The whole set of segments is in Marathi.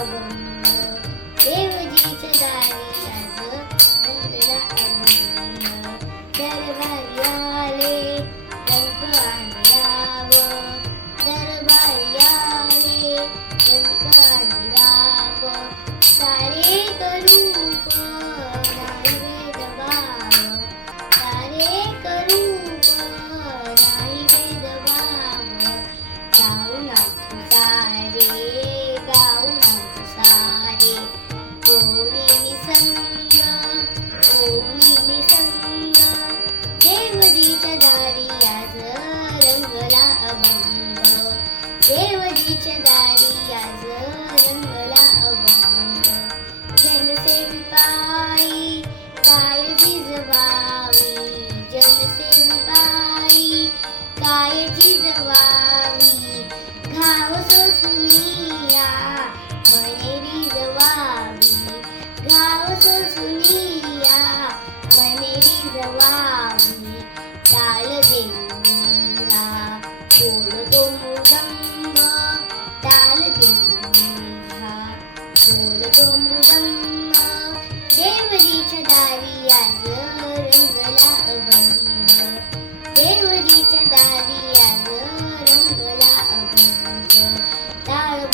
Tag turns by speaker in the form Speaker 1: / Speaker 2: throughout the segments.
Speaker 1: Дякую. वाडीच्या दारी आज रंगला अगंड जनसेविकाई काय जिजवावी? जनसेविकाई काय जिजवावी? घाव सोसुनिया मने रिजवावी घाव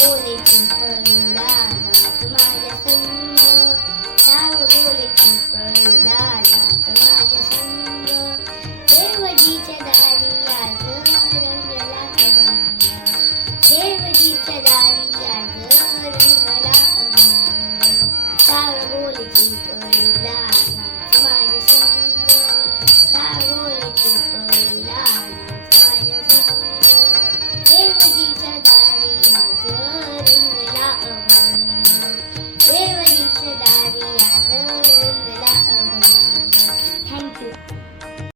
Speaker 1: বলেছি